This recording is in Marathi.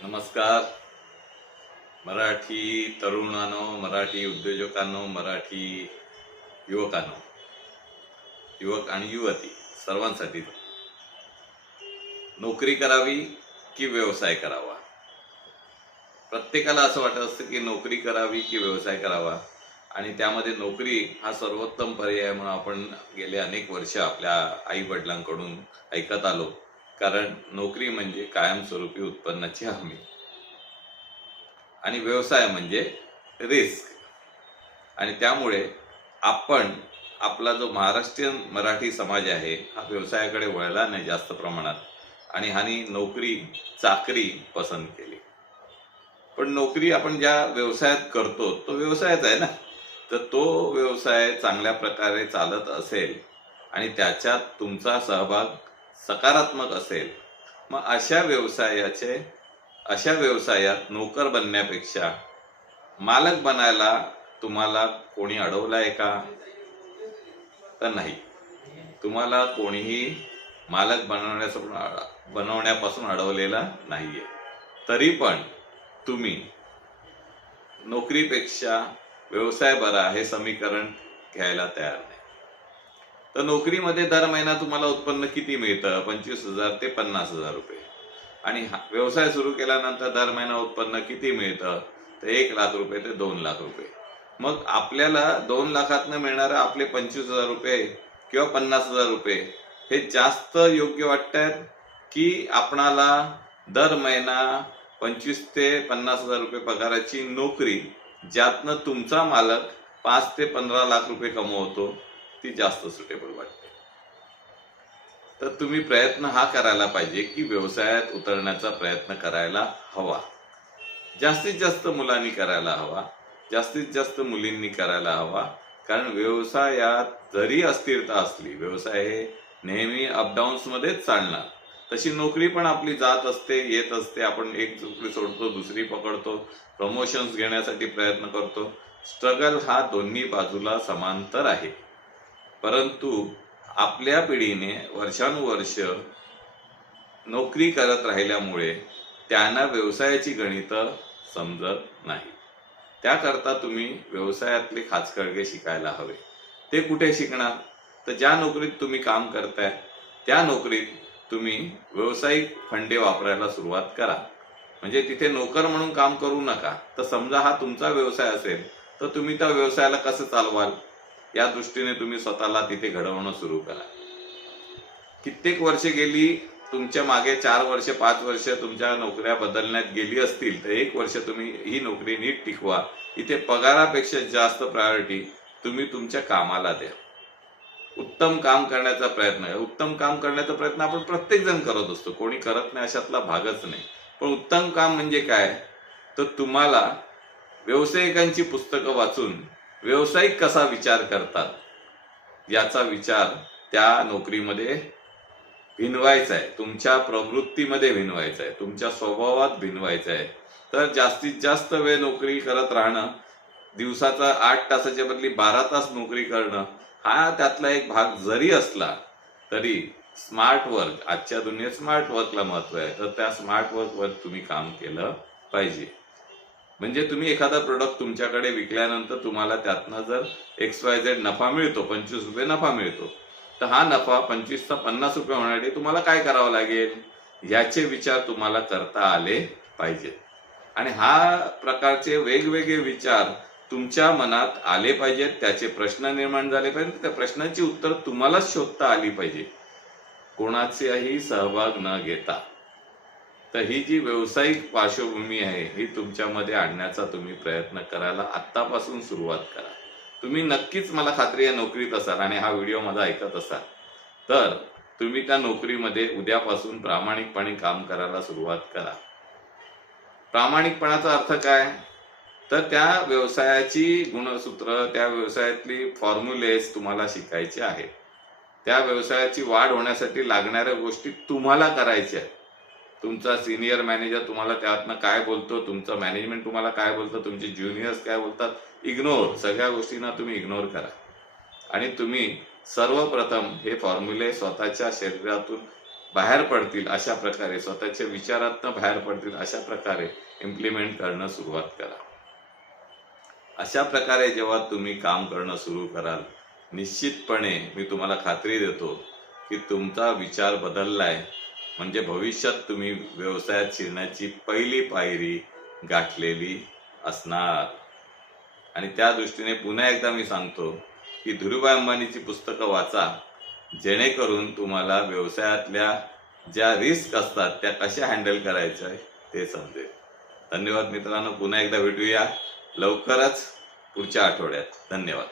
नमस्कार. मराठी तरुणांनो, मराठी उद्योजकांनो, मराठी युवकांनो, युवक आणि युवती सर्वांसाठी नोकरी करावी की व्यवसाय करावा. प्रत्येकाला असं वाटत असतं की नोकरी करावी की व्यवसाय करावा, आणि त्यामध्ये नोकरी हा सर्वोत्तम पर्याय म्हणून आपण गेले अनेक वर्ष आपल्या आई वडिलांकडून ऐकत आलो. कारण नोकरी म्हणजे कायमस्वरूपी उत्पन्नाची हमी आणि व्यवसाय म्हणजे रिस्क. आणि त्यामुळे आपण आपला जो महाराष्ट्रीयन मराठी समाज आहे हा व्यवसायाकडे वळला नाही जास्त प्रमाणात, आणि ह्यानी नोकरी चाकरी पसंत केली. पण नोकरी आपण ज्या व्यवसायात करतो तो व्यवसायच आहे ना. तर तो व्यवसाय चांगल्या प्रकारे चालत असेल आणि त्याच्यात तुमचा सहभाग सकारात्मक असेल, मग अशा व्यवसायात नोकर बनण्यापेक्षा मालक बनायला तुम्हाला कोणी अडवलाय का? तर नाही. तुम्हाला कोणीही मालक बनवण्यापासून अडवलेला नाहीये. तरी पण तुम्ही नोकरीपेक्षा व्यवसाय बरा हे समीकरण घ्यायला तयार नाही. तर नोकरीमध्ये दर महिना तुम्हाला उत्पन्न किती मिळतं? 25,000 ते 50,000 रुपये. आणि व्यवसाय सुरू केल्यानंतर दर महिना उत्पन्न किती मिळतं? तर 1,00,000 रुपये ते 2,00,000 रुपये. मग आपल्याला 2 लाखातनं मिळणारे आपले 25,000 रुपये किंवा 50,000 रुपये हे जास्त योग्य वाटतात, की आपणाला दर महिना 25 ते 50,000 रुपये पगाराची नोकरी ज्यातनं तुमचा मालक 5 ते 15 लाख रुपये कमवतो ती जास्त सुटेबल वाटते? तर तुम्ही प्रयत्न हा करायला पाहिजे की व्यवसायात उतरण्याचा प्रयत्न करायला हवा. जास्तीत जास्त मुलांनी करायला हवा, जास्तीत जास्त मुलींनी करायला हवा. कारण व्यवसायात जरी अस्थिरता असली, व्यवसाय हे नेहमी अपडाऊन्स मध्येच चालणार. तशी नोकरी पण आपली जात असते, येत असते. आपण एक नोकरी सोडतो, दुसरी पकडतो, प्रमोशन्स घेण्यासाठी प्रयत्न करतो. स्ट्रगल हा दोन्ही बाजूला समांतर आहे. परंतु आपल्या पिढीने वर्षानुवर्ष नोकरी करत राहिल्यामुळे त्यांना व्यवसायाची गणितं समजत नाही. त्याकरता तुम्ही व्यवसायातले खाचखळगे शिकायला हवे. ते कुठे शिकणार? तर ज्या नोकरीत तुम्ही काम करताय त्या नोकरीत तुम्ही व्यावसायिक फंडे वापरायला सुरुवात करा. म्हणजे तिथे नोकर म्हणून काम करू नका. तर समजा हा तुमचा व्यवसाय असेल तर तुम्ही त्या व्यवसायाला कसं चालवाल या दृष्टीने तुम्ही स्वतःला तिथे घडवणं सुरू करा. कित्येक वर्ष गेली तुमच्या मागे, 4 वर्ष 5 वर्ष तुमच्या नोकऱ्या बदलण्यात गेली असतील तर 1 वर्ष तुम्ही ही नोकरी नीट टिकवा. इथे पगारापेक्षा जास्त प्रायोरिटी तुम्ही तुमच्या कामाला द्या. उत्तम काम करण्याचा प्रयत्न. उत्तम काम करण्याचा प्रयत्न आपण प्रत्येक जण करत असतो, कोणी करत नाही अशातला भागच नाही. पण उत्तम काम म्हणजे काय? तर तुम्हाला व्यावसायिकांची पुस्तकं वाचून व्यावसायिक कसा विचार करतात याचा विचार त्या नोकरीमध्ये भिनवायचा आहे, तुमच्या प्रवृत्तीमध्ये भिनवायचा आहे, तुमच्या स्वभावात भिनवायचा आहे. तर जास्तीत जास्त वेळ नोकरी करत राहणं, दिवसाचा 8 तासाच्या बदली 12 तास नोकरी करणं हा त्यातला एक भाग जरी असला तरी स्मार्ट वर्क, आजच्या दुनियेत स्मार्ट वर्कला महत्व आहे. तर त्या स्मार्ट वर्कवर तुम्ही काम केलं पाहिजे. म्हणजे तुम्ही एखादा प्रोडक्ट तुमच्याकडे विकल्यानंतर तुम्हाला त्यातनं जर XYZ नफा मिळतो, 25 रुपये नफा मिळतो, तर हा नफा 25 चा 50 रुपये होण्यासाठी तुम्हाला काय करावं लागेल याचे विचार तुम्हाला करता आले पाहिजेत. आणि हा प्रकारचे वेगवेगळे विचार तुमच्या मनात आले पाहिजेत, त्याचे प्रश्न निर्माण झाले पाहिजेत, त्या प्रश्नांची उत्तर तुम्हालाच शोधता आली पाहिजे, कोणाचाही सहभाग न घेता. तर ही जी व्यावसायिक पार्श्वभूमी आहे ही तुमच्यामध्ये आणण्याचा तुम्ही प्रयत्न करायला आत्तापासून सुरुवात करा. तुम्ही नक्कीच, मला खात्री आहे, नोकरीत असाल आणि हा व्हिडिओ माझा ऐकत असाल तर तुम्ही त्या नोकरीमध्ये उद्यापासून प्रामाणिकपणे काम करायला सुरुवात करा. प्रामाणिकपणाचा अर्थ काय? तर त्या व्यवसायाची गुणसूत्र, त्या व्यवसायातली फॉर्म्युलेज तुम्हाला शिकायचे आहेत. त्या व्यवसायाची वाढ होण्यासाठी लागणाऱ्या गोष्टी तुम्हाला करायच्या आहेत. तुमचा सिनियर मॅनेजर तुम्हाला त्यातनं काय बोलतो, तुमचं मॅनेजमेंट तुम्हाला काय बोलतं, तुमचे ज्युनियर्स काय बोलतात, इग्नोर, सगळ्या गोष्टींना तुम्ही इग्नोर करा. आणि तुम्ही सर्वप्रथम हे फॉर्म्युले स्वतःच्या शरीरातून बाहेर पडतील अशा प्रकारे, स्वतःच्या विचारातनं बाहेर पडतील अशा प्रकारे इम्प्लिमेंट करणं सुरुवात करा. अशा प्रकारे जेव्हा तुम्ही काम करणं सुरू कराल, निश्चितपणे मी तुम्हाला खात्री देतो की तुमचा विचार बदललाय, म्हणजे भविष्यात तुम्ही व्यवसायात शिरण्याची पहिली पायरी गाठलेली असणार. आणि त्या दृष्टीने पुन्हा एकदा मी सांगतो की धीरूभाई अंबानीची पुस्तकं वाचा, जेणेकरून तुम्हाला व्यवसायातल्या ज्या रिस्क असतात त्या कशा हँडल करायच्या ते समजेल. धन्यवाद मित्रांनो, पुन्हा एकदा भेटूया लवकरच पुढच्या आठवड्यात. धन्यवाद.